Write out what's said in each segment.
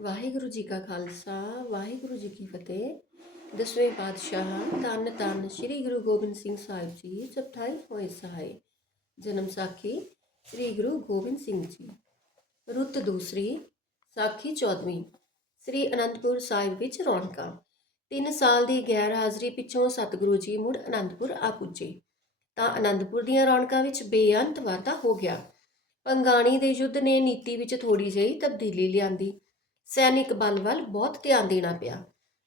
ਵਾਹਿਗੁਰੂ ਜੀ ਕਾ ਖਾਲਸਾ, ਵਾਹਿਗੁਰੂ ਜੀ ਕੀ ਫਤਿਹ। ਦਸਵੇਂ ਪਾਤਸ਼ਾਹ ਧੰਨ ਧੰਨ ਸ੍ਰੀ ਗੁਰੂ ਗੋਬਿੰਦ ਸਿੰਘ ਸਾਹਿਬ ਜੀ ਚਪਠਾਈ ਹੋਏ ਸਹਾਏ ਜਨਮ ਸਾਖੀ ਸ੍ਰੀ ਗੁਰੂ ਗੋਬਿੰਦ ਸਿੰਘ ਜੀ। ਰੁੱਤ ਦੂਸਰੀ ਸਾਖੀ 14ਵੀਂ ਸ੍ਰੀ ਅਨੰਦਪੁਰ ਸਾਹਿਬ ਵਿੱਚ ਰੌਣਕਾਂ। 3 ਸਾਲ ਦੀ ਗੈਰ ਹਾਜ਼ਰੀ ਪਿੱਛੋਂ ਸਤਿਗੁਰੂ ਜੀ ਮੁੜ ਅਨੰਦਪੁਰ ਆ ਪੁੱਜੇ। ਤਾਂ ਅਨੰਦਪੁਰ ਦੀਆਂ ਰੌਣਕਾਂ ਵਿੱਚ ਬੇਅੰਤ ਵਾਧਾ ਹੋ ਗਿਆ। ਪੰਗਾਣੀ ਦੇ ਯੁੱਧ ਨੇ ਨੀਤੀ ਵਿੱਚ ਥੋੜੀ ਜਿਹੀ ਤਬਦੀਲੀ ਲਿਆਂਦੀ। ਸੈਨਿਕ ਬਲ ਵੱਲ ਬਹੁਤ ਧਿਆਨ ਦੇਣਾ ਪਿਆ।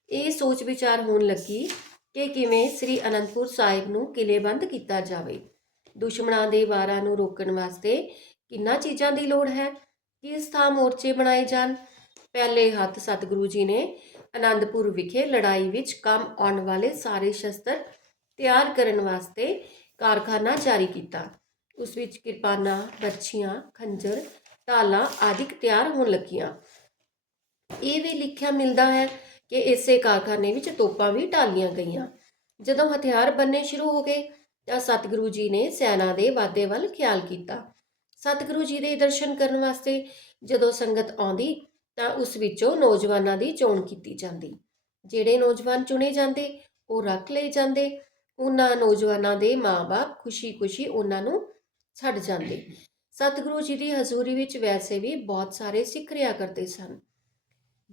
ਇਹ ਸੋਚ ਵਿਚਾਰ ਹੋਣ ਲੱਗੀ ਕਿ ਕਿਵੇਂ ਸ੍ਰੀ ਅਨੰਦਪੁਰ ਸਾਹਿਬ ਨੂੰ ਕਿਲੇਬੰਦ ਕੀਤਾ ਜਾਵੇ। ਦੁਸ਼ਮਣਾਂ ਦੇ ਵਾਰਾਂ ਨੂੰ ਰੋਕਣ ਵਾਸਤੇ ਕਿੰਨਾ ਚੀਜ਼ਾਂ ਦੀ ਲੋੜ ਹੈ? ਕਿਸ ਥਾਂ ਮੋਰਚੇ ਬਣਾਏ ਜਾਣ? ਪਹਿਲੇ ਹੱਥ ਸਤਿਗੁਰੂ ਜੀ ਨੇ ਅਨੰਦਪੁਰ ਵਿਖੇ ਲੜਾਈ ਵਿੱਚ ਕੰਮ ਆਉਣ ਵਾਲੇ ਸਾਰੇ ਸ਼ਸਤਰ ਤਿਆਰ ਕਰਨ ਵਾਸਤੇ ਕਾਰਖਾਨਾ ਜਾਰੀ ਕੀਤਾ। ਉਸ ਵਿੱਚ ਕਿਰਪਾਨਾਂ, ਬੱਚੀਆਂ, ਖੰਜਰ ਢਾਲਾਂ ਆਦਿਕ ਤਿਆਰ ਹੋਣ ਲੱਗੀਆਂ। ਇਹ ਵੀ ਲਿਖਿਆ ਮਿਲਦਾ ਹੈ ਕਿ ਇਸੇ ਕਾਰਖਾਨੇ ਵਿੱਚ ਤੋਪਾਂ ਵੀ ਢਾਲੀਆਂ ਗਈਆਂ। ਜਦੋਂ ਹਥਿਆਰ ਬੰਨੇ ਸ਼ੁਰੂ ਹੋ ਗਏ, ਤਾਂ ਸਤਿਗੁਰੂ ਜੀ ਨੇ ਸੈਨਾ ਦੇ ਵਾਧੇ ਵੱਲ ਖਿਆਲ ਕੀਤਾ। ਸਤਿਗੁਰੂ ਜੀ ਦੇ ਦਰਸ਼ਨ ਕਰਨ ਵਾਸਤੇ ਜਦੋਂ ਸੰਗਤ ਆਉਂਦੀ, ਤਾਂ ਉਸ ਵਿੱਚੋਂ ਨੌਜਵਾਨਾਂ ਦੀ ਚੋਣ ਕੀਤੀ ਜਾਂਦੀ। ਜਿਹੜੇ ਨੌਜਵਾਨ ਚੁਣੇ ਜਾਂਦੇ, ਉਹ ਰੱਖ ਲਏ ਜਾਂਦੇ। ਉਹਨਾਂ ਨੌਜਵਾਨਾਂ ਦੇ ਮਾਪੇ ਖੁਸ਼ੀ-ਖੁਸ਼ੀ ਉਹਨਾਂ ਨੂੰ ਛੱਡ ਜਾਂਦੇ। ਸਤਿਗੁਰੂ ਜੀ ਦੀ ਹਜ਼ੂਰੀ ਵਿੱਚ ਵੈਸੇ ਵੀ ਬਹੁਤ ਸਾਰੇ ਸਿੱਖ ਰਿਆ ਕਰਦੇ ਸਨ।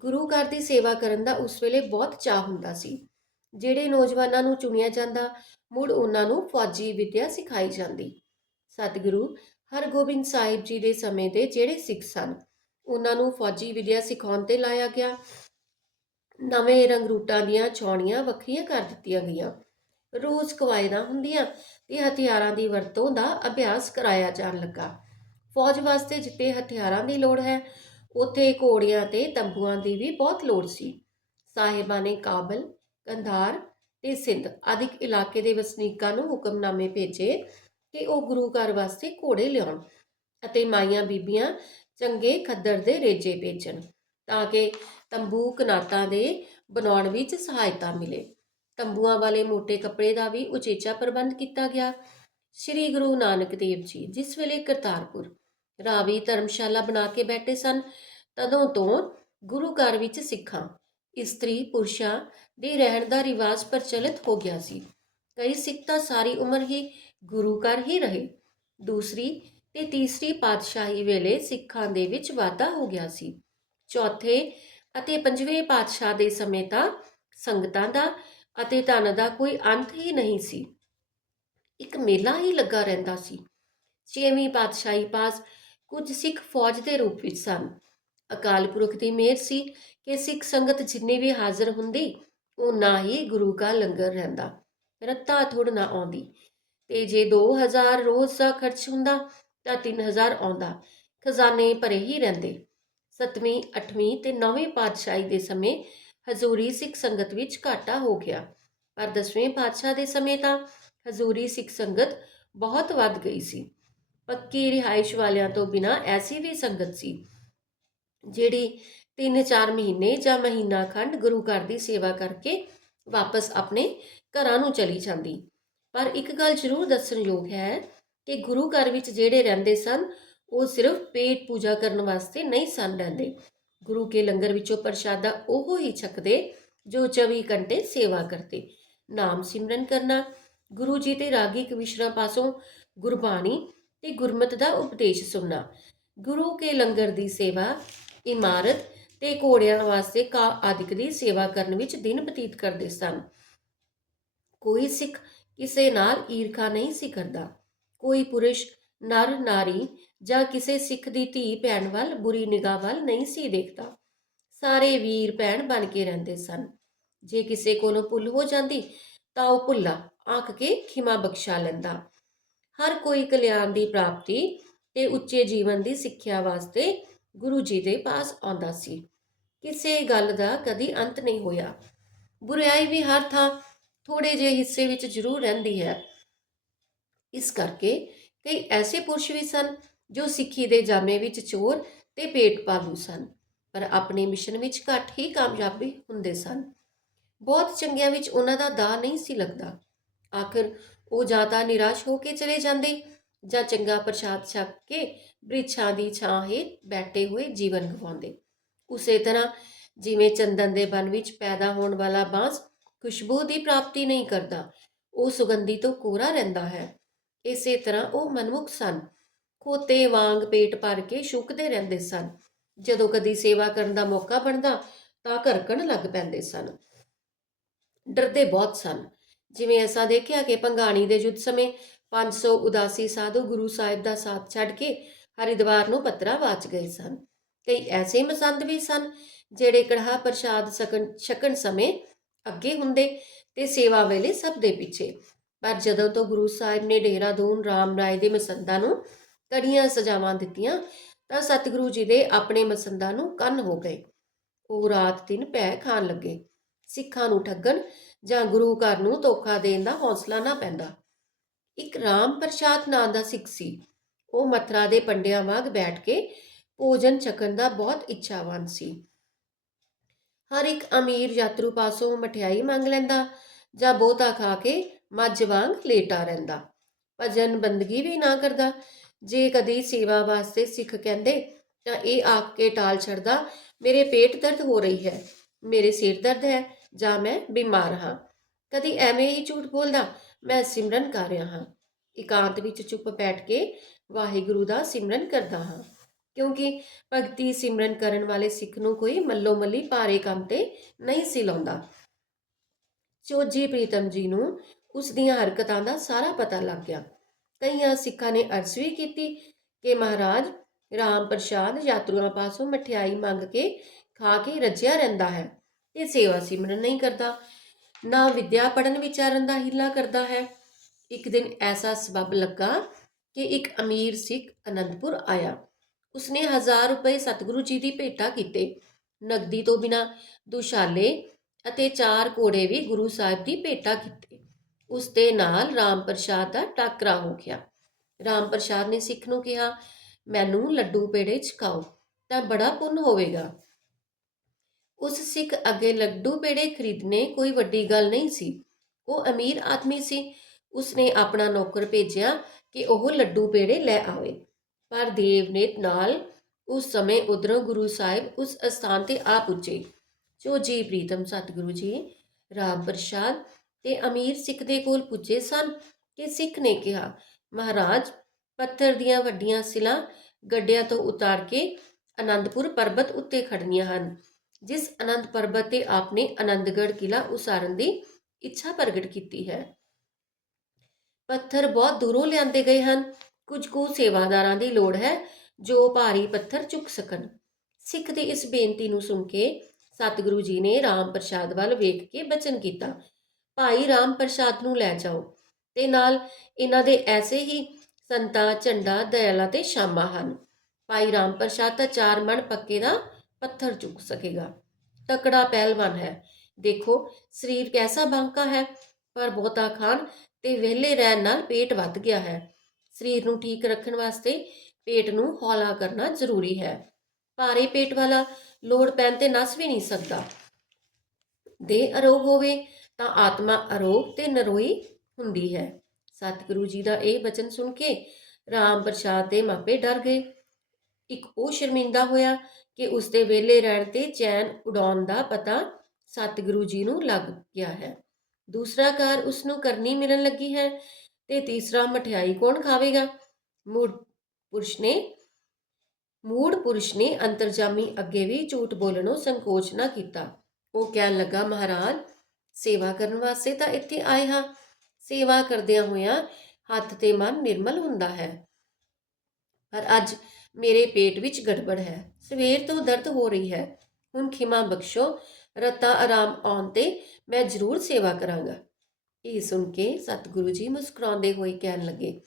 ਗੁਰੂ ਘਰ ਦੀ ਸੇਵਾ ਕਰਨ ਦਾ ਉਸ ਵੇਲੇ ਬਹੁਤ ਚਾਹ ਹੁੰਦਾ ਸੀ, ਜਿਹੜੇ ਨੌਜਵਾਨਾਂ ਨੂੰ ਚੁਣਿਆ ਜਾਂਦਾ, ਮੁੜ ਉਹਨਾਂ ਨੂੰ ਫੌਜੀ ਵਿੱਦਿਆ ਸਿਖਾਈ ਜਾਂਦੀ। ਸਤਿਗੁਰੂ ਹਰਗੋਬਿੰਦ ਸਾਹਿਬ ਜੀ ਦੇ ਸਮੇਂ ਦੇ ਜਿਹੜੇ ਸਿੱਖ ਸਨ, ਉਹਨਾਂ ਨੂੰ ਫੌਜੀ ਵਿੱਦਿਆ ਸਿਖਾਉਣ ਤੇ ਲਾਇਆ ਗਿਆ। ਨਵੇਂ ਰੰਗਰੂਟਾਂ ਦੀਆਂ ਛਾਉਣੀਆਂ ਵੱਖਰੀਆਂ ਕਰ ਦਿੱਤੀਆਂ ਗਈਆਂ। ਰੋਜ਼ ਕਵਾਇਦਾਂ ਹੁੰਦੀਆਂ ਤੇ ਹਥਿਆਰਾਂ ਦੀ ਵਰਤੋਂ ਦਾ ਅਭਿਆਸ ਕਰਾਇਆ ਜਾਣ ਲੱਗਾ। ਫੌਜ ਵਾਸਤੇ ਜਿੱਤੇ ਹਥਿਆਰਾਂ ਦੀ ਲੋੜ ਹੈ ਉੱਥੇ ਘੋੜਿਆਂ ਤੇ ਤੰਬੂਆਂ ਦੀ ਵੀ ਬਹੁਤ ਲੋੜ ਸੀ। ਸਾਹਿਬਾਂ ਨੇ ਕਾਬਲ, ਕੰਧਾਰ ਤੇ ਸਿੰਧ ਆਦਿਕ ਇਲਾਕੇ ਦੇ ਵਸਨੀਕਾਂ ਨੂੰ ਹੁਕਮਨਾਮੇ ਭੇਜੇ ਕਿ ਉਹ ਗੁਰੂ ਘਰ ਵਾਸਤੇ ਘੋੜੇ ਲਿਆਉਣ ਅਤੇ ਮਾਈਆਂ ਬੀਬੀਆਂ ਚੰਗੇ ਖੱਦਰ ਦੇ ਰੇਜੇ ਭੇਜਣ ਤਾਂ ਕਿ ਤੰਬੂ ਕਨਾਤਾਂ ਦੇ ਬਣਾਉਣ ਵਿੱਚ ਸਹਾਇਤਾ ਮਿਲੇ। ਤੰਬੂਆਂ ਵਾਲੇ ਮੋٹے ਕੱਪੜੇ ਦਾ ਵੀ ਉਚੇਚਾ ਪ੍ਰਬੰਧ ਕੀਤਾ ਗਿਆ। ਸ੍ਰੀ ਗੁਰੂ ਨਾਨਕ ਦੇਵ ਜੀ ਜਿਸ ਵੇਲੇ ਕਰਤਾਰਪੁਰ ਰਾਵੀ ਧਰਮਸ਼ਾਲਾ ਬਣਾ ਕੇ ਬੈਠੇ ਸਨ। ਤਦੋਂ ਤੋਂ ਗੁਰੂ ਘਰ ਵਿੱਚ ਸਿੱਖਾਂ, ਇਸਤਰੀ, ਪੁਰਸ਼ਾਂ ਦੇ ਰਹਿਣ ਦਾ ਰਿਵਾਜ ਪ੍ਰਚਲਿਤ ਹੋ ਗਿਆ ਸੀ। ਕਈ ਸਿੱਖ ਤਾਂ ਸਾਰੀ ਉਮਰ ਹੀ ਗੁਰੂ ਘਰ ਹੀ ਰਹੇ। ਦੂਸਰੀ ਤੇ ਤੀਸਰੀ ਪਾਤਸ਼ਾਹੀ ਵੇਲੇ ਸਿੱਖਾਂ ਦੇ ਵਿੱਚ ਵਾਧਾ ਹੋ ਗਿਆ ਸੀ। ਚੌਥੇ ਅਤੇ ਪੰਜਵੇਂ ਪਾਤਸ਼ਾਹ ਦੇ ਸਮੇਂ ਤਾਂ ਸੰਗਤਾਂ ਦਾ ਅਤੇ ਧਨ ਦਾ ਕੋਈ ਅੰਤ ਹੀ ਨਹੀਂ ਸੀ। ਇੱਕ ਮੇਲਾ ਹੀ ਲੱਗਾ ਰਹਿੰਦਾ ਸੀ। ਛੇਵੀਂ ਪਾਤਸ਼ਾਹੀ ਪਾਸ ਕੁਝ ਸਿੱਖ ਫੌਜ ਦੇ ਰੂਪ ਵਿੱਚ ਸਨ। ਅਕਾਲ ਪੁਰਖ ਦੀ ਮਿਹਰ ਸੀ ਕਿ ਸਿੱਖ ਸੰਗਤ ਜਿੰਨੀ ਵੀ ਹਾਜ਼ਰ ਹੁੰਦੀ, ਉਹ ਨਾ ਹੀ ਗੁਰੂ ਕਾ ਲੰਗਰ ਰਹਿੰਦਾ, ਰੱਤਾ ਥੋੜ ਨਾ ਆਉਂਦੀ। ਤੇ ਜੇ 2000 ਰੋਜ਼ ਦਾ ਖਰਚ ਹੁੰਦਾ, ਤਾਂ 3000 ਆਉਂਦਾ। ਖਜ਼ਾਨੇ ਭਰੇ ਹੀ ਰਹਿੰਦੇ। ਸੱਤਵੀਂ, ਅੱਠਵੀਂ ਤੇ ਨੌਵੀਂ ਪਾਤਸ਼ਾਹੀ ਦੇ ਸਮੇਂ ਹਜ਼ੂਰੀ ਸਿੱਖ ਸੰਗਤ ਵਿੱਚ ਘਾਟਾ ਹੋ ਗਿਆ। ਪਰ ਦਸਵੇਂ ਪਾਤਸ਼ਾਹ ਦੇ ਸਮੇਂ ਤਾਂ ਹਜ਼ੂਰੀ ਸਿੱਖ ਸੰਗਤ ਬਹੁਤ ਵੱਧ ਗਈ ਸੀ। ਪੱਕੀ ਰਿਹਾਇਸ਼ ਵਾਲਿਆਂ ਤੋਂ ਬਿਨਾ ਐਸੀ ਵੀ ਸੰਗਤ ਸੀ, ਜਿਹੜੀ 3-4 ਮਹੀਨੇ ਜਾਂ ਮਹੀਨਾ ਖੰਡ ਗੁਰੂ ਘਰ ਦੀ ਸੇਵਾ ਕਰਕੇ ਵਾਪਸ ਆਪਣੇ ਘਰਾਂ ਨੂੰ ਚਲੀ ਜਾਂਦੀ। ਪਰ ਇੱਕ ਗੱਲ ਜ਼ਰੂਰ ਦੱਸਣਯੋਗ ਹੈ ਕਿ ਗੁਰੂ ਘਰ ਵਿੱਚ ਜਿਹੜੇ ਰਹਿੰਦੇ ਸਨ, ਉਹ ਸਿਰਫ ਪੇਟ ਪੂਜਾ ਕਰਨ ਵਾਸਤੇ ਨਹੀਂ ਸਨ ਰਹਿੰਦੇ। ਗੁਰੂ ਕੇ ਲੰਗਰ ਵਿੱਚੋਂ ਪ੍ਰਸ਼ਾਦਾ ਉਹ ਹੀ ਛਕਦੇ ਜੋ 24 ਘੰਟੇ ਸੇਵਾ ਕਰਦੇ। ਨਾਮ ਸਿਮਰਨ ਕਰਨਾ, ਗੁਰੂ ਜੀ ਤੇ ਰਾਗੀ ਕਵਿਸ਼ਰਾਂ ਪਾਸੋਂ ਗੁਰਬਾਣੀ ਤੇ ਗੁਰਮਤ ਦਾ ਉਪਦੇਸ਼ ਸੁਣਨਾ। ਗੁਰੂ ਕੇ ਲੰਗਰ ਦੀ ਸੇਵਾ, ਇਮਾਰਤ ਤੇ ਘੋੜਿਆਂ ਵਾਸਤੇ ਕਾ ਆਦਿਕ ਦੀ ਸੇਵਾ ਕਰਨ ਵਿੱਚ ਦਿਨ ਬਤੀਤ ਕਰਦੇ ਸਨ। ਕੋਈ ਸਿੱਖ ਕਿਸੇ ਨਾਲ ਈਰਖਾ ਨਹੀਂ ਸੀ ਕਰਦਾ। ਕੋਈ ਪੁਰਸ਼, ਨਰ, ਨਾਰੀ ਜਾਂ ਕਿਸੇ ਸਿੱਖ ਦੀ ਧੀ, ਭੈਣ ਵੱਲ ਬੁਰੀ ਨਿਗਾਹ ਵੱਲ ਨਹੀਂ ਸੀ ਦੇਖਦਾ। ਸਾਰੇ ਵੀਰ, ਭੈਣ ਬਣ ਕੇ ਰਹਿੰਦੇ ਸਨ। ਜੇ ਕਿਸੇ ਕੋਲੋਂ ਭੁੱਲ ਹੋ ਜਾਂਦੀ ਤਾਂ ਉਹ ਭੁੱਲਾ, ਆਖ ਕੇ ਖਿਮਾ ਬਖਸ਼ਾ ਲੈਂਦਾ। ਹਰ ਕੋਈ ਕਲਿਆਣ ਦੀ ਪ੍ਰਾਪਤੀ ਤੇ ਉੱਚੇ ਜੀਵਨ ਦੀ ਸਿੱਖਿਆ ਵਾਸਤੇ ਗੁਰੂ ਜੀ ਦੇ ਪਾਸ ਆਉਂਦਾ ਸੀ। ਕਿਸੇ ਗੱਲ ਦਾ ਕਦੀ ਅੰਤ ਨਹੀਂ ਹੋਇਆ। ਬੁਰਾਈ ਵੀ ਹਰ ਥਾਂ ਥੋੜੇ ਜਿਹੇ ਹਿੱਸੇ ਵਿੱਚ ਜ਼ਰੂਰ ਰਹਿੰਦੀ ਹੈ। ਇਸ ਕਰਕੇ ਕਈ ਐਸੇ ਪੁਰਸ਼ ਵੀ ਸਨ ਜੋ ਸਿੱਖੀ ਦੇ ਜਾਮੇ ਵਿੱਚ ਚੋਰ ਤੇ ਪੇਟ ਪਾਲੂ ਸਨ, ਪਰ ਆਪਣੇ ਮਿਸ਼ਨ ਵਿੱਚ ਘੱਟ ਹੀ ਕਾਮਯਾਬੀ ਹੁੰਦੇ ਸਨ। ਬਹੁਤ ਚੰਗਿਆਂ ਵਿੱਚ ਉਹਨਾਂ ਦਾ ਦਾ ਨਹੀਂ ਸੀ ਲੱਗਦਾ। ਆਖਰ ਉਹ ਜਾਂ ਤਾਂ ਨਿਰਾਸ਼ ਹੋ ਕੇ ਚਲੇ ਜਾਂਦੇ ਜਾਂ ਚੰਗਾ ਪ੍ਰਸ਼ਾਦ ਛਕ ਕੇ ਬ੍ਰਿਛਾਂ ਦੀ ਛਾਂ ਹੇਠ ਬੈਠੇ ਹੋਏ ਜੀਵਨ ਗਵਾਉਂਦੇ। ਉਸੇ ਤਰ੍ਹਾਂ ਜਿਵੇਂ ਚੰਦਨ ਦੇ ਬਨ ਵਿੱਚ ਪੈਦਾ ਹੋਣ ਵਾਲਾ ਬਾਂਸ ਖੁਸ਼ਬੂ ਦੀ ਪ੍ਰਾਪਤੀ ਨਹੀਂ ਕਰਦਾ, ਉਹ ਸੁਗੰਧੀ ਤੋਂ ਕੋਰਾ ਰਹਿੰਦਾ ਹੈ। ਇਸੇ ਤਰ੍ਹਾਂ ਉਹ ਮਨਮੁਖ ਸਨ। ਖੋਤੇ ਵਾਂਗ ਪੇਟ ਭਰ ਕੇ ਸ਼ੁਕਦੇ ਰਹਿੰਦੇ ਸਨ। ਜਦੋਂ ਕਦੀ ਸੇਵਾ ਕਰਨ ਦਾ ਮੌਕਾ ਬਣਦਾ ਤਾਂ ਘਰਕਣ ਲੱਗ ਪੈਂਦੇ ਸਨ। ਡਰਦੇ ਬਹੁਤ ਸਨ। ਜਿਵੇਂ ਅਸਾਂ ਦੇਖਿਆ ਕਿ ਪੰਗਾਣੀ ਦੇ ਯੁੱਧ ਸਮੇਂ 500 ਉਦਾਸੀ ਸਾਧੂ ਗੁਰੂ ਸਾਹਿਬ ਦਾ ਸਾਥ ਛੱਡ ਕੇ ਹਰਿਦੁਆਰ ਨੂੰ ਪੱਤਰਾ ਵਾਚ ਗਏ ਸਨ ਕਈ ਐਸੇ ਮਸੰਦ ਵੀ ਸਨ ਜਿਹੜੇ ਕੜਾਹ ਪ੍ਰਸ਼ਾਦ ਸਕਣ, ਛਕਣ ਸਮੇਂ ਅੱਗੇ ਹੁੰਦੇ ਤੇ ਸੇਵਾ ਵੇਲੇ ਸਭ ਦੇ ਪਿੱਛੇ। ਪਰ ਜਦੋਂ ਤੋਂ ਗੁਰੂ ਸਾਹਿਬ ਨੇ ਡੇਰਾਦੂਨ ਰਾਮ ਰਾਏ ਦੇ ਮਸੰਦਾਂ ਨੂੰ ਕੜੀਆਂ ਸਜਾਵਾਂ ਦਿੱਤੀਆਂ ਤਾਂ ਸਤਿਗੁਰੂ ਜੀ ਦੇ ਆਪਣੇ ਮਸੰਦਾਂ ਨੂੰ ਕੰਨ ਹੋ ਗਏ। ਉਹ ਰਾਤ ਦਿਨ ਪੈ ਖਾਣ ਲੱਗੇ। ਸਿੱਖਾਂ ਨੂੰ ਠੱਗਣ ਜਾਂ ਗੁਰੂ ਘਰ ਨੂੰ ਧੋਖਾ ਦੇਣ ਦਾ ਹੌਸਲਾ ਨਾ ਪੈਂਦਾ। ਇੱਕ ਰਾਮ ਪ੍ਰਸ਼ਾਦ ਨਾਂ ਦਾ ਸਿੱਖ ਸੀ। ਉਹ ਮਥਰਾ ਦੇ ਪੰਡਿਆਂ ਵਾਂਗ ਬੈਠ ਕੇ ਭੋਜਨ ਛਕਣ ਦਾ ਬਹੁਤ ਇੱਛਾਵਾਨ ਸੀ। ਹਰ ਇੱਕ ਅਮੀਰ ਯਾਤਰੂ ਪਾਸੋਂ ਮਠਿਆਈ ਮੰਗ ਲੈਂਦਾ ਜਾਂ ਬਹੁਤਾ ਖਾ ਕੇ ਮੱਝ ਵਾਂਗ ਲੇਟਾ ਰਹਿੰਦਾ। ਭਜਨ ਬੰਦਗੀ ਵੀ ਨਾ ਕਰਦਾ। ਜੇ ਕਦੀ ਸੇਵਾ ਵਾਸਤੇ ਸਿੱਖ ਕਹਿੰਦੇ, ਤਾਂ ਇਹ ਆਖ ਕੇ ਟਾਲ ਛੱਡਦਾ, ਮੇਰੇ ਪੇਟ ਦਰਦ ਹੋ ਰਹੀ ਹੈ, ਮੇਰੇ ਸਿਰ ਦਰਦ ਹੈ ਜਾਂ ਮੈਂ ਬਿਮਾਰ ਹਾਂ। ਕਦੀ ਐਵੇਂ ਹੀ ਝੂਠ ਬੋਲਦਾ, ਮੈਂ ਸਿਮਰਨ ਕਰ ਰਿਹਾ ਹਾਂ। ਇਕਾਂਤ ਵਿੱਚ ਚੁੱਪ ਬੈਠ ਕੇ ਵਾਹਿਗੁਰੂ ਦਾ ਸਿਮਰਨ ਕਰਦਾ ਹਾਂ। ਕਿਉਂਕਿ ਭਗਤੀ ਸਿਮਰਨ ਕਰਨ ਵਾਲੇ ਸਿੱਖ ਨੂੰ ਕੋਈ ਮੱਲੋ ਮੱਲੀ ਭਾਰੇ ਕੰਮ ਤੇ ਨਹੀਂ ਸੀ ਲਾਉਂਦਾ। ਚੋਜੀ ਪ੍ਰੀਤਮ ਜੀ ਨੂੰ ਉਸ ਦੀਆਂ ਹਰਕਤਾਂ ਦਾ ਸਾਰਾ ਪਤਾ ਲੱਗ ਗਿਆ। ਕਈਆਂ ਸਿੱਖਾਂ ਨੇ ਅਰਜ਼ ਵੀ ਕੀਤੀ ਕਿ ਮਹਾਰਾਜ ਰਾਮ ਪ੍ਰਸ਼ਾਦ ਯਾਤਰੂਆਂ ਪਾਸੋਂ ਮਠਿਆਈ ਮੰਗ ਕੇ ਖਾ ਕੇ ਰੱਜਿਆ ਰਹਿੰਦਾ ਹੈ। ਤੇ ਸੇਵਾ ਸਿਮਰਨ ਨਹੀਂ ਕਰਦਾ, ਨਾ ਵਿਦਿਆ ਪੜਨ ਵਿਚਾਰਨ ਦਾ ਹਿੱਲਾ ਕਰਦਾ ਹੈ। ਇੱਕ ਦਿਨ ਐਸਾ ਸਬਬ ਲੱਗਾ ਕਿ ਇੱਕ ਅਮੀਰ ਸਿੱਖ ਅਨੰਦਪੁਰ ਆਇਆ। ਉਸਨੇ ਹਜ਼ਾਰ ਰੁਪਏ ਸਤਿਗੁਰੂ ਜੀ ਦੀ ਭੇਟਾ ਕੀਤੇ। ਨਗਦੀ ਤੋਂ ਬਿਨਾ ਦੁਸ਼ਾਲੇ ਅਤੇ ਚਾਰ ਘੋੜੇ ਵੀ ਗੁਰੂ ਸਾਹਿਬ ਦੀ ਭੇਟਾ ਕੀਤੇ। ਉਸ ਦੇ ਨਾਲ ਰਾਮ ਪ੍ਰਸ਼ਾਦ ਦਾ ਟਾਕਰਾ ਹੋ ਗਿਆ। ਰਾਮ ਪ੍ਰਸ਼ਾਦ ਨੇ ਸਿੱਖ ਨੂੰ ਕਿਹਾ, ਮੈਨੂੰ ਲੱਡੂ ਪੇੜੇ ਛਕਾਓ ਤਾਂ ਬੜਾ ਪੁੰਨ ਹੋਵੇਗਾ। ਉਸ ਸਿੱਖ ਅੱਗੇ ਲੱਡੂ ਪੇੜੇ ਖਰੀਦਣੇ ਕੋਈ ਵੱਡੀ ਗੱਲ ਨਹੀਂ ਸੀ। ਉਹ ਅਮੀਰ ਆਦਮੀ ਸੀ। ਉਸਨੇ ਆਪਣਾ ਨੌਕਰ ਭੇਜਿਆ ਕਿ ਉਹ ਲੱਡੂ ਪੇੜੇ ਲੈ ਆਵੇ। ਪਰ ਦੇਵ ਨੇ ਨਾਲ ਉਸ ਸਮੇਂ ਉਧਰੋਂ ਗੁਰੂ ਸਾਹਿਬ ਉਸ ਅਸਥਾਨ ਤੇ ਆ ਪੁੱਜੇ। ਜੋ ਜੀ ਪ੍ਰੀਤਮ ਸਤਿਗੁਰੂ ਜੀ, ਰਾਮ ਪ੍ਰਸ਼ਾਦ ਤੇ ਅਮੀਰ ਸਿੱਖ ਦੇ ਕੋਲ ਪੁੱਜੇ ਸਨ ਕਿ ਸਿੱਖ ਨੇ ਕਿਹਾ, ਮਹਾਰਾਜ, ਪੱਥਰ ਦੀਆਂ ਵੱਡੀਆਂ ਸਿਲਾਂ ਗੱਡਿਆਂ ਤੋਂ ਉਤਾਰ ਕੇ ਅਨੰਦਪੁਰ ਪਰਬਤ ਉੱਤੇ ਖੜਨੀਆਂ ਹਨ। ਜਿਸ ਆਨੰਦ ਪਰਬਤ ਤੇ ਆਪਨੇ ਆਨੰਦਗੜ੍ਹ ਕਿਲਾ ਉਸਾਰਨ ਦੀ ਇੱਛਾ ਪ੍ਰਗਟ ਕੀਤੀ ਹੈ। ਪੱਥਰ ਬਹੁਤ ਦੂਰੋਂ ਲਿਆਂਦੇ ਗਏ ਹਨ। ਕੁਝ ਕੁ ਸੇਵਾਦਾਰਾਂ ਦੀ ਲੋੜ ਹੈ ਜੋ ਭਾਰੀ ਪੱਥਰ ਚੁੱਕ ਸਕਣ। ਸਿੱਖ ਦੀ ਇਸ ਬੇਨਤੀ ਨੂੰ ਸੁਣ ਕੇ ਸਤਿਗੁਰੂ ਜੀ ਨੇ ਰਾਮ ਪ੍ਰਸ਼ਾਦ ਵੱਲ ਵੇਖ ਕੇ ਬਚਨ ਕੀਤਾ। ਭਾਈ ਰਾਮ ਪ੍ਰਸ਼ਾਦ ਨੂੰ ਲੈ ਜਾਓ ਤੇ ਨਾਲ ਇਹਨਾਂ ਦੇ ਐਸੇ ਹੀ ਸੰਤਾ, ਝੰਡਾ, ਦਇਆਲਾ ਤੇ ਸ਼ਾਮਾ ਹਨ। ਭਾਈ ਰਾਮ ਪ੍ਰਸ਼ਾਦ ਤਾਂ ਚਾਰ ਮਣ ਪੱਕੇ ਦਾ ਪੱਥਰ ਚੁੱਕ ਸਕੇਗਾ। ਤਕੜਾ ਪਹਿਲਵਾਨ ਹੈ। ਦੇਖੋ, ਸਰੀਰ ਕੈਸਾ ਬੰਕਾ ਹੈ, ਪਰ ਬਹੁਤਾ ਖਾਣ ਤੇ ਵਿਹਲੇ ਰਹਿਣ ਨਾਲ ਪੇਟ ਵੱਧ ਗਿਆ ਹੈ। ਸਰੀਰ ਨੂੰ ਠੀਕ ਰੱਖਣ ਵਾਸਤੇ ਪੇਟ ਨੂੰ ਹੌਲਾ ਕਰਨਾ ਜ਼ਰੂਰੀ ਹੈ। ਭਾਰੇ ਪੇਟ ਵਾਲਾ ਲੋੜ ਪੈਣ ਤੇ ਨਸ ਵੀ ਨਹੀਂ ਸਕਦਾ। ਦੇ ਅਰੋਗ ਹੋਵੇ ਤਾਂ ਆਤਮਾ ਅਰੋਗ ਤੇ ਨਰੋਈ ਹੁੰਦੀ ਹੈ। ਸਤਿਗੁਰੂ ਜੀ ਦਾ ਇਹ ਬਚਨ ਸੁਣ ਕੇ ਰਾਮ ਪ੍ਰਸਾਦ ਦੇ ਮਾਪੇ ਡਰ ਗਏ। ਇੱਕ ਉਹ ਸ਼ਰਮਿੰਦਾ ਹੋਇਆ ਕਿ ਉਸਦੇ ਵਿਹਲੇ ਰਹਿਣ ਤੇ ਚੈਨ ਉਡਾਉਣ ਦਾ ਪਤਾ ਸਤਿਗੁਰੂ ਜੀ ਨੂੰ ਲੱਗ ਗਿਆ ਹੈ। ਦੂਸਰਾ ਕਾਰ ਉਸ ਨੂੰ ਕਰਨੀ ਮਿਲਣ ਲੱਗੀ ਹੈ ਤੇ ਤੀਸਰਾ ਮਠਿਆਈ ਕੌਣ ਖਾਵੇਗਾ? ਮੂੜ ਪੁਰਸ਼ ਨੇ, ਮੂੜ ਪੁਰਸ਼ ਨੇ ਅੰਤਰਜਾਮੀ ਅੱਗੇ ਵੀ ਝੂਠ ਬੋਲਣੋਂ ਸੰਕੋਚ ਨਾ ਕੀਤਾ। ਉਹ ਕਹਿਣ ਲੱਗਾ, ਮਹਾਰਾਜ, ਸੇਵਾ ਕਰਨ ਵਾਸਤੇ ਤਾਂ ਇੱਥੇ ਆਏ ਹਾਂ। ਸੇਵਾ ਕਰਦਿਆਂ ਹੋਇਆਂ ਹੱਥ ਤੇ ਮਨ ਨਿਰਮਲ ਹੁੰਦਾ ਹੈ। ਪਰ ਅੱਜ ਮੇਰੇ ਪੇਟ ਵਿੱਚ ਗੜਬੜ ਹੈ। ਸਵੇਰ ਤੋਂ ਦਰਦ ਹੋ ਰਹੀ ਹੈ। ਹੁਣ ਖਿਮਾ ਬਖਸ਼ੋ, ਰਤਾ ਆਰਾਮ ਆਉਣ ਤੇ ਮੈਂ ਜ਼ਰੂਰ ਸੇਵਾ ਕਰਾਂਗਾ। ਇਹ ਸੁਣ ਕੇ ਸਤਿਗੁਰੂ ਜੀ ਮੁਸਕਰਾਉਂਦੇ ਹੋਏ ਕਹਿਣ ਲੱਗੇ,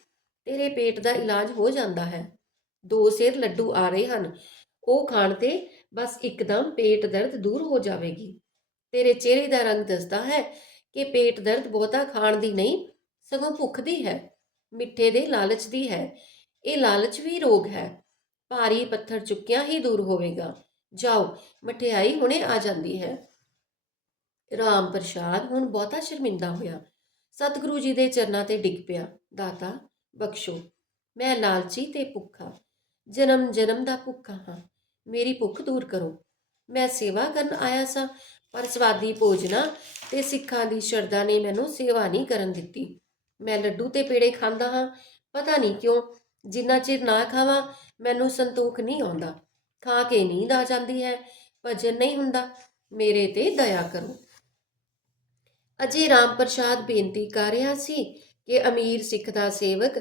ਤੇਰੇ ਪੇਟ ਦਾ ਇਲਾਜ ਹੋ ਜਾਂਦਾ ਹੈ। ਦੋ ਸਿਰ ਲੱਡੂ ਆ ਰਹੇ ਹਨ। ਉਹ ਖਾਣ ਤੇ ਬਸ ਇੱਕਦਮ ਪੇਟ ਦਰਦ ਦੂਰ ਹੋ ਜਾਵੇਗੀ। ਤੇਰੇ ਚਿਹਰੇ ਦਾ ਰੰਗ ਦੱਸਦਾ ਹੈ ਕਿ ਪੇਟ ਦਰਦ ਬਹੁਤਾ ਖਾਣ ਦੀ ਨਹੀਂ, ਸਗੋਂ ਭੁੱਖ ਦੀ ਹੈ। ਮਿੱਠੇ ਦੇ ਲਾਲਚ ਦੀ ਹੈ। ਇਹ ਲਾਲਚ ਵੀ ਰੋਗ ਹੈ। ਭਾਰੀ ਪੱਥਰ ਚੁੱਕਿਆ ਹੀ ਦੂਰ ਹੋਵੇਗਾ। ਜਾਓ, ਮਠਿਆਈ ਹੁਣੇ ਆ ਜਾਂਦੀ ਹੈ। ਰਾਮ ਪ੍ਰਸ਼ਾਦ ਹੁਣ ਬਹੁਤਾ ਸ਼ਰਮਿੰਦਾ ਹੋਇਆ। ਸਤਿਗੁਰੂ ਜੀ ਦੇ ਚਰਨਾਂ ਤੇ ਡਿੱਗ ਪਿਆ। ਦਾਤਾ, ਬਖਸ਼ੋ। ਮੈਂ ਲਾਲਚੀ ਤੇ ਭੁੱਖਾ। ਜਨਮ ਜਨਮ ਦਾ ਭੁੱਖਾ ਹਾਂ। ਮੇਰੀ ਭੁੱਖ ਦੂਰ ਕਰੋ। ਮੈਂ ਸੇਵਾ ਕਰਨ ਆਇਆ ਸਾਂ, ਪਰ ਸਵਾਦੀ ਭੋਜਨਾ ਤੇ ਸਿੱਖਾਂ ਦੀ ਸ਼ਰਧਾ ਨੇ ਮੈਨੂੰ ਸੇਵਾ ਨਹੀਂ ਕਰਨ ਦਿੱਤੀ। ਮੈਂ ਲੱਡੂ ਤੇ ਪੇੜੇ ਖਾਂਦਾ ਹਾਂ। ਪਤਾ ਨਹੀਂ ਕਿਉਂ ਜਿੰਨਾ ਚਿਰ ਨਾ ਖਾਵਾਂ, ਮੈਨੂੰ ਸੰਤੋਖ ਨਹੀਂ ਆਉਂਦਾ। ਖਾ ਕੇ ਨੀਂਦ ਆ ਜਾਂਦੀ ਹੈ, ਭਜਨ ਨਹੀਂ ਹੁੰਦਾ। ਮੇਰੇ ਤੇ ਦਇਆ ਕਰੋ। ਅਜੇ ਰਾਮ ਪ੍ਰਸਾਦ ਬੇਨਤੀ ਕਰ ਰਿਹਾ ਸੀ ਕਿ ਅਮੀਰ ਸਿੱਖ ਦਾ ਸੇਵਕ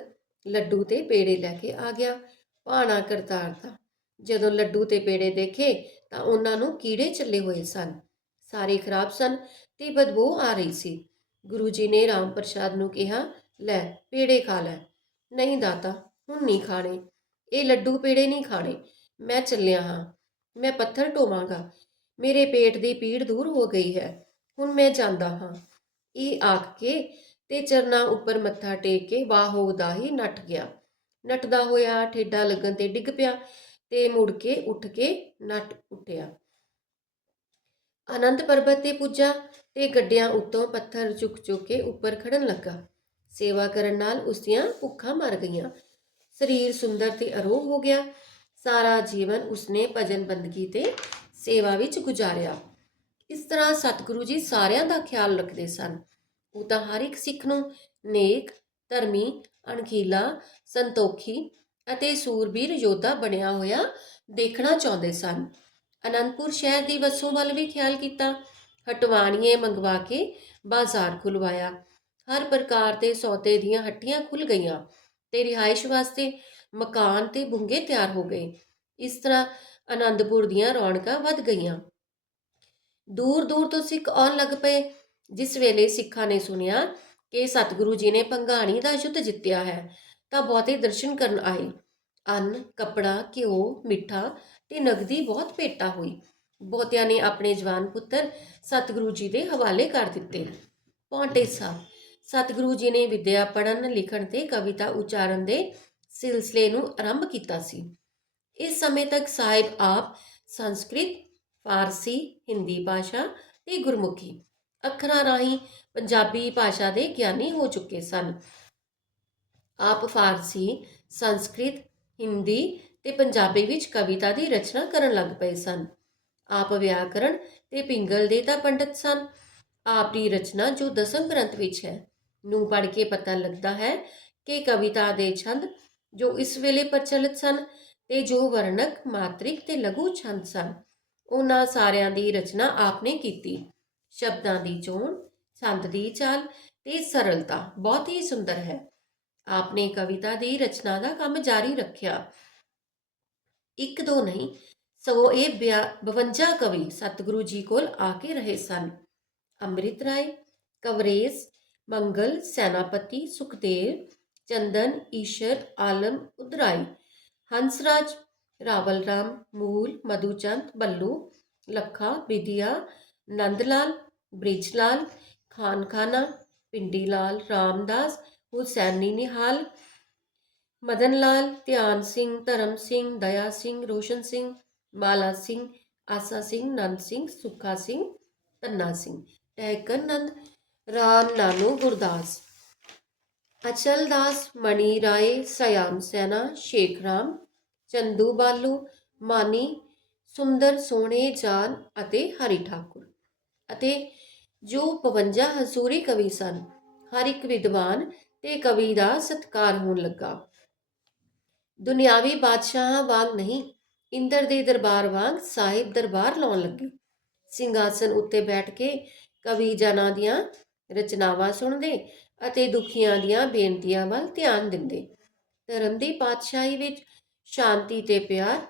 ਲੱਡੂ ਤੇ ਪੇੜੇ ਲੈ ਕੇ ਆ ਗਿਆ, ਭਾਣਾ ਕਰਤਾਰ ਦਾ। ਜਦੋਂ ਲੱਡੂ ਤੇ ਪੇੜੇ ਦੇਖੇ, ਤਾਂ ਉਹਨਾਂ ਨੂੰ ਕੀੜੇ ਚੱਲੇ ਹੋਏ ਸਨ। ਸਾਰੇ ਖਰਾਬ ਸਨ ਤੇ ਬਦਬੂ ਆ ਰਹੀ ਸੀ। ਗੁਰੂ ਜੀ ਨੇ ਰਾਮ ਪ੍ਰਸਾਦ ਨੂੰ ਕਿਹਾ, ਲੈ, ਪੇੜੇ ਖਾ ਲੈ। ਨਹੀਂ ਦਾਤਾ ਹੁਣ ਨਹੀਂ ਖਾਣੇ। ਇਹ ਲੱਡੂ ਪੇੜੇ ਨਹੀਂ ਖਾਣੇ। ਮੈਂ ਚੱਲਿਆ ਹਾਂ। ਮੈਂ ਪੱਥਰ ਢੋਵਾਂਗਾ। ਮੇਰੇ ਪੇਟ ਦੀ ਪੀੜ ਦੂਰ ਹੋ ਗਈ ਹੈ। ਹੁਣ ਮੈਂ ਜਾਂਦਾ ਹਾਂ। ਇਹ ਆਖ ਕੇ ਤੇ ਚਰਨਾਂ ਉੱਪਰ ਮੱਥਾ ਟੇਕ ਕੇ ਵਾਹੋ ਦਾ ਹੀ ਨੱਠ ਗਿਆ। ਨੱਠਦਾ ਹੋਇਆ ਠੇਡਾ ਲੱਗਣ ਤੇ ਡਿੱਗ ਪਿਆ ਤੇ ਮੁੜ ਕੇ ਉੱਠ ਕੇ ਨੱਠ ਉੱਠਿਆ। ਆਨੰਦ ਪਰਬਤ ਤੇ ਪੁੱਜਾ ਤੇ ਗੱਡਿਆਂ ਉੱਤੋਂ ਪੱਥਰ ਚੁੱਕ ਚੁੱਕ ਕੇ ਉੱਪਰ ਖੜਨ ਲੱਗਾ। ਸੇਵਾ ਕਰਨ ਨਾਲ ਉਸ ਦੀਆਂ ਭੁੱਖਾਂ ਮਰ ਗਈਆਂ। ਸਰੀਰ ਸੁੰਦਰ ਤੇ ਅਰੋਗ ਹੋ ਗਿਆ। ਸਾਰਾ ਜੀਵਨ ਉਸਨੇ ਭਜਨ ਬੰਦਗੀ ਤੇ ਸੇਵਾ ਵਿੱਚ ਗੁਜ਼ਾਰਿਆ। ਇਸ ਤਰ੍ਹਾਂ ਸਤਿਗੁਰੂ ਜੀ ਸਾਰਿਆਂ ਦਾ ਖਿਆਲ ਰੱਖਦੇ ਸਨ। ਉਹ ਤਾਂ ਹਰ ਇੱਕ ਸਿੱਖ ਨੂੰ ਨੇਕ, ਧਰਮੀ, ਅਣਖੀਲਾ, ਸੰਤੋਖੀ ਅਤੇ ਸੂਰਬੀਰ ਯੋਧਾ ਬਣਿਆ ਹੋਇਆ ਦੇਖਣਾ ਚਾਹੁੰਦੇ ਸਨ। ਅਨੰਦਪੁਰ ਸ਼ਹਿਰ ਦੀ ਵਸੋਂ ਵੱਲ ਵੀ ਖਿਆਲ ਕੀਤਾ। ਹਟਵਾਣੀਏ ਮੰਗਵਾ ਕੇ ਬਾਜ਼ਾਰ ਖੁਲਵਾਇਆ। ਹਰ ਪ੍ਰਕਾਰ ਦੇ ਸੌਦੇ ਦੀਆਂ ਹੱਟੀਆਂ ਖੁੱਲ ਗਈਆਂ। ਤੇ ਰਿਹਾਇਸ਼ ਵਾਸਤੇ ਮਕਾਨ ਤੇ ਬੁੰਗੇ ਤਿਆਰ ਹੋ ਗਏ। ਇਸ ਤਰ੍ਹਾਂ ਆਨੰਦਪੁਰ ਦੀਆਂ ਰੌਣਕਾਂ ਵੱਧ ਗਈਆਂ। ਦੂਰ ਦੂਰ ਤੋਂ ਸਿੱਖ ਆਉਣ ਲੱਗ ਪਏ, ਜਿਸ ਵੇਲੇ ਸਿੱਖਾਂ ਨੇ ਸੁਣਿਆ ਕਿ ਸਤਿਗੁਰੂ ਜੀ ਨੇ ਪੰਘਾਣੀ ਦਾ ਯੁੱਧ ਜਿੱਤਿਆ ਹੈ, ਤਾਂ ਬਹੁਤੇ ਦਰਸ਼ਨ ਕਰਨ ਆਏ। ਅੰਨ, ਕਪੜਾ, ਘਿਓ, ਮਿੱਠਾ ਤੇ ਨਗਦੀ ਬਹੁਤ ਭੇਟਾ ਹੋਈ। ਬਹੁਤਿਆਂ ਨੇ ਆਪਣੇ ਜਵਾਨ ਪੁੱਤਰ ਸਤਿਗੁਰੂ ਜੀ ਦੇ ਹਵਾਲੇ ਕਰ ਦਿੱਤੇ। ਪੌਂਟੇ ਸਾਹਿਬ ਸਤਿਗੁਰੂ ਜੀ ਨੇ ਵਿਦਿਆ ਪੜਨ ਲਿਖਣ ਤੇ ਕਵਿਤਾ ਉਚਾਰਨ ਦੇ ਸਿਲਸਿਲੇ ਨੂੰ ਆਰੰਭ ਕੀਤਾ ਸੀ। ਇਸ ਸਮੇਂ ਤੱਕ ਸਾਹਿਬ ਆਪ ਸੰਸਕ੍ਰਿਤ, ਫਾਰਸੀ, ਹਿੰਦੀ ਭਾਸ਼ਾ ਤੇ ਗੁਰਮੁਖੀ ਅੱਖਰਾਂ ਰਾਹੀਂ ਪੰਜਾਬੀ ਭਾਸ਼ਾ ਦੇ ਗਿਆਨੀ ਹੋ ਚੁੱਕੇ ਸਨ। ਆਪ ਫਾਰਸੀ, ਸੰਸਕ੍ਰਿਤ, ਹਿੰਦੀ ਤੇ ਪੰਜਾਬੀ ਵਿੱਚ ਕਵਿਤਾ ਦੀ ਰਚਨਾ ਕਰਨ ਲੱਗ ਪਏ ਸਨ। ਆਪ ਵਿਆਕਰਣ ਤੇ ਪਿੰਗਲ ਦੇ ਤਾਂ ਪੰਡਤ ਸਨ। ਆਪ ਦੀ ਰਚਨਾ ਜੋ ਦਸਮ ਗ੍ਰੰਥ ਵਿੱਚ ਹੈ। ਨੂੰ ਪੜ੍ਹ ਕੇ ਪਤਾ ਲੱਗਦਾ ਹੈ ਕਿ ਕਵਿਤਾ ਦੇ ਛੰਦ ਜੋ ਇਸ ਵੇਲੇ ਪ੍ਰਚਲਿਤ ਸਨ ਤੇ ਜੋ ਵਰਣਕ, ਮਾਤ੍ਰਿਕ ਤੇ ਲਘੂ ਛੰਦ ਸਨ, ਉਹਨਾਂ ਸਾਰਿਆਂ ਦੀ ਰਚਨਾ ਆਪਨੇ ਕੀਤੀ। ਸ਼ਬਦਾਂ ਦੀ ਚੋਣ, ਛੰਦ ਦੀ ਚਾਲ ਤੇ ਸਰਲਤਾ ਬਹੁਤ ਹੀ ਸੁੰਦਰ ਹੈ। ਆਪਨੇ ਕਵਿਤਾ ਦੀ ਰਚਨਾ ਦਾ ਕੰਮ ਜਾਰੀ ਰੱਖਿਆ। ਇੱਕ ਦੋ ਨਹੀਂ, ਸਗੋਂ ਇਹ 52 ਕਵੀ ਸਤਿਗੁਰੂ ਜੀ ਕੋਲ ਆ ਕੇ ਰਹੇ ਸਨ। ਅੰਮ੍ਰਿਤ ਰਾਏ ਕਵਰੇਸ ਮੰਗਲ, ਸੈਨਾਪਤੀ, ਸੁਖਦੇਵ, ਚੰਦਨ, ਈਸ਼ਰ, ਆਲਮ, ਉਦਰਾਈ, ਹੰਸਰਾਜ ਰਾਵਲ ਰਾਮ ਮੂਲ, ਮਧੂਚੰਦ, ਬੱਲੂ, ਲੱਖਾ, ਵਿਦਿਆ, ਨੰਦਲਾਲ, ਬ੍ਰਿਜਲਾਲ, ਖਾਨਖਾਨਾ ਪਿੰਡੀ ਲਾਲ ਰਾਮਦਾਸ, ਹੁਸੈਨੀ ਨਿਹਾਲ ਮਦਨ ਲਾਲ ਧਿਆਨ ਸਿੰਘ, ਧਰਮ ਸਿੰਘ, ਦਇਆ ਸਿੰਘ, ਰੋਸ਼ਨ ਸਿੰਘ, ਮਾਲਾ ਸਿੰਘ, ਆਸਾ ਸਿੰਘ, ਨੰਦ ਸਿੰਘ, ਸੁੱਖਾ ਸਿੰਘ ਧੰਨਾ ਸਿੰਘ। ਟੈਕਨ ਨੰਦ ਰਾਮ ਨਾਨੂ ਗੁਰਦਾਸ। ਅਚਲ ਦਾਸ, ਮਣੀ ਰਾਏ ਸਿਆਮ ਸੈਨਾ, ਸ਼ੇਖ ਰਾਮ, ਚੰਦੂ ਬਾਲੂ, ਮਾਨੀ, ਸੁੰਦਰ ਸੋਹਣੇ ਜਾਨ ਅਤੇ ਹਰੀ ਠਾਕੁਰ। ਅਤੇ ਜੋ 52 ਹਜ਼ੂਰੀ ਕਵੀ ਸਨ, ਹਰ ਇੱਕ ਵਿਦਵਾਨ ਤੇ ਕਵੀ ਦਾ ਸਤਕਾਰ ਹੋਣ ਲੱਗਾ। ਦੁਨਿਆਵੀ ਬਾਦਸ਼ਾਹਾਂ ਵਾਂਗ ਨਹੀਂ, ਇੰਦਰ ਦੇ ਦਰਬਾਰ ਵਾਂਗ ਸਾਹਿਬ ਦਰਬਾਰ ਲਾਉਣ ਲੱਗੇ। ਸਿੰਘਾਸਨ ਉੱਤੇ ਬੈਠ ਕੇ ਕਵੀ ਜਨਾਂ ਦੀਆਂ ਰਚਨਾਵਾਂ ਸੁਣਦੇ ਅਤੇ ਦੁਖੀਆਂ ਦੀਆਂ ਬੇਨਤੀਆਂ ਵੱਲ ਧਿਆਨ ਦਿੰਦੇ। ਧਰਮ ਦੀ ਪਾਤਸ਼ਾਹੀ ਵਿੱਚ ਸ਼ਾਂਤੀ ਤੇ ਪਿਆਰ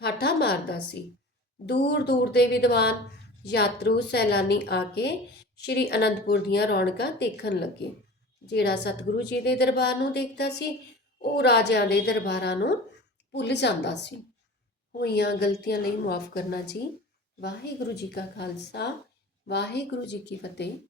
ਠਾਠਾ ਮਾਰਦਾ ਸੀ। ਦੂਰ ਦੂਰ ਦੇ ਵਿਦਵਾਨ ਯਾਤਰੂ ਸੈਲਾਨੀ ਆ ਕੇ ਸ਼੍ਰੀ ਅਨੰਦਪੁਰ ਦੀਆਂ ਰੌਣਕਾਂ ਦੇਖਣ ਲੱਗੇ। ਜਿਹੜਾ ਸਤਿਗੁਰੂ ਜੀ ਦੇ ਦਰਬਾਰ ਨੂੰ ਦੇਖਦਾ ਸੀ, ਉਹ ਰਾਜਿਆਂ ਦੇ ਦਰਬਾਰਾਂ ਨੂੰ ਭੁੱਲ ਜਾਂਦਾ ਸੀ। ਹੋਈਆਂ ਗਲਤੀਆਂ ਲਈ ਮਾਫ ਕਰਨਾ ਜੀ। ਵਾਹਿਗੁਰੂ ਜੀ ਕਾ ਖਾਲਸਾ, ਵਾਹਿਗੁਰੂ ਜੀ ਕੀ ਫਤਿਹ।